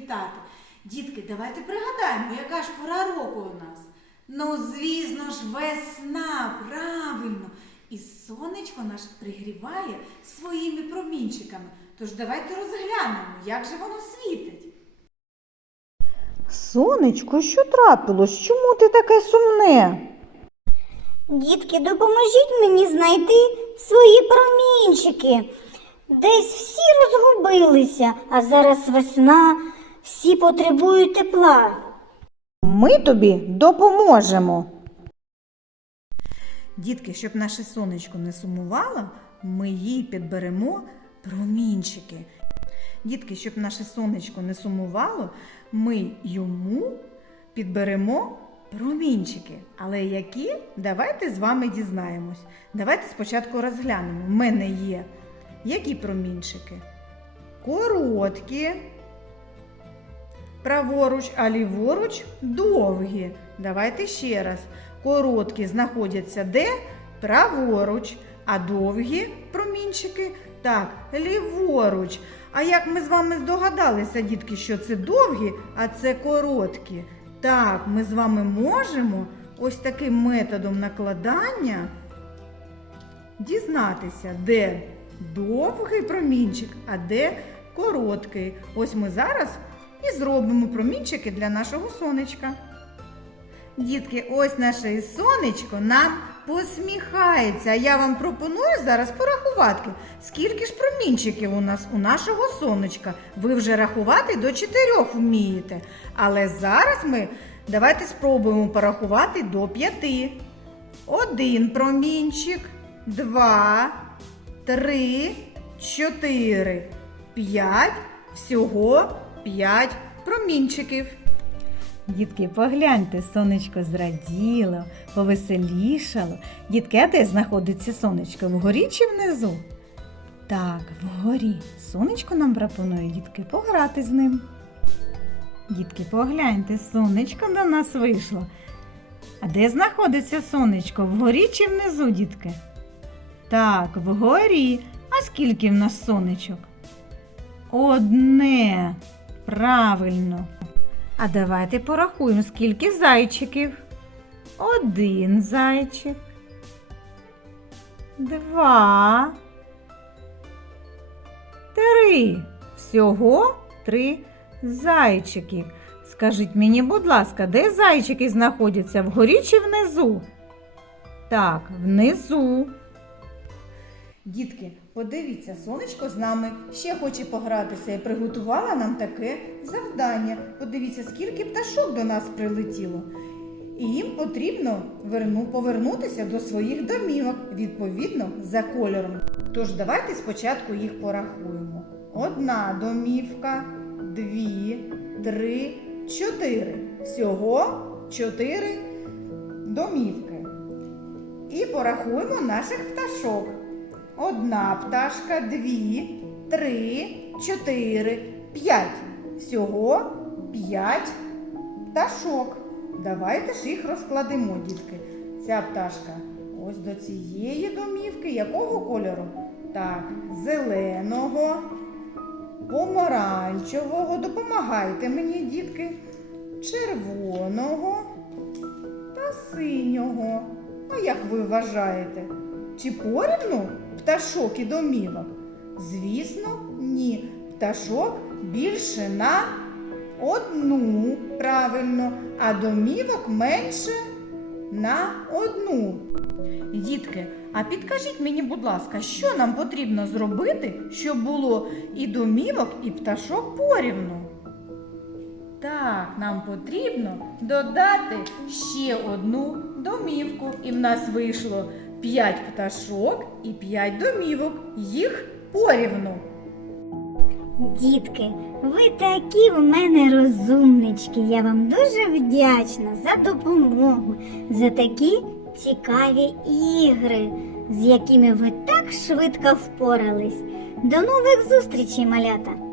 привітати. Дітки, давайте пригадаємо, яка ж пора року у нас. Ну, звісно ж, весна, правильно. І сонечко наш пригріває своїми промінчиками. Тож давайте розглянемо, як же воно світить. Сонечко, що трапилось? Чому ти таке сумне? Дітки, допоможіть мені знайти свої промінчики. Десь всі розгубилися, а зараз весна, всі потребують тепла. Ми тобі допоможемо. Дітки, щоб наше сонечко не сумувало, ми їй підберемо промінчики. Дітки, щоб наше сонечко не сумувало, ми йому підберемо промінчики. Але які? Давайте з вами дізнаємось. Давайте спочатку розглянемо. У мене є які промінчики? Короткі, праворуч, а ліворуч довгі. Давайте ще раз. Короткі знаходяться де? Праворуч, а довгі промінчики так, ліворуч. А як ми з вами здогадалися, дітки, що це довгі, а це короткі? Так, ми з вами можемо ось таким методом накладання дізнатися, де довгий промінчик, а де короткий. Ось ми зараз і зробимо промінчики для нашого сонечка. Дітки, ось наше сонечко нам посміхається. Я вам пропоную зараз порахувати, скільки ж промінчиків у нас у нашого сонечка. Ви вже рахувати до чотирьох вмієте. Але зараз ми давайте спробуємо порахувати до п'яти. Один промінчик, два, три, чотири, п'ять. Всього п'ять промінчиків. Дітки, погляньте, сонечко зраділо, повеселішало. Дітки, а де знаходиться сонечко? Вгорі чи внизу? Так, вгорі. Сонечко нам пропонує, дітки, пограти з ним. Дітки, погляньте, сонечко до нас вийшло. А де знаходиться сонечко? Вгорі чи внизу, дітки? Так, вгорі. А скільки в нас сонечок? Одне. Правильно. А давайте порахуємо, скільки зайчиків. Один зайчик. Два. Три. Всього три зайчиків. Скажіть мені, будь ласка, де зайчики знаходяться? Вгорі чи внизу? Так, внизу. Дітки, подивіться, сонечко з нами ще хоче погратися і приготувала нам таке завдання. Подивіться, скільки пташок до нас прилетіло. І їм потрібно верну, повернутися до своїх домівок, відповідно, за кольором. Тож давайте спочатку їх порахуємо. Одна домівка, дві, три, чотири. Всього чотири домівки. І порахуємо наших пташок. Одна пташка, дві, три, чотири, п'ять. Всього п'ять пташок. Давайте ж їх розкладемо, дітки. Ця пташка ось до цієї домівки. Якого кольору? Так, зеленого, помаранчевого. Допомагайте мені, дітки. Червоного та синього. А як ви вважаєте? Чи порівну пташок і домівок? Звісно, ні. Пташок більше на одну, правильно, а домівок менше на одну. Дітки, а підкажіть мені, будь ласка, що нам потрібно зробити, щоб було і домівок, і пташок порівну? Так, нам потрібно додати ще одну домівку. І в нас вийшло 5 пташок і 5 домівок. Їх порівну. Дітки, ви такі в мене розумнички. Я вам дуже вдячна за допомогу, за такі цікаві ігри, з якими ви так швидко впорались. До нових зустрічей, малята!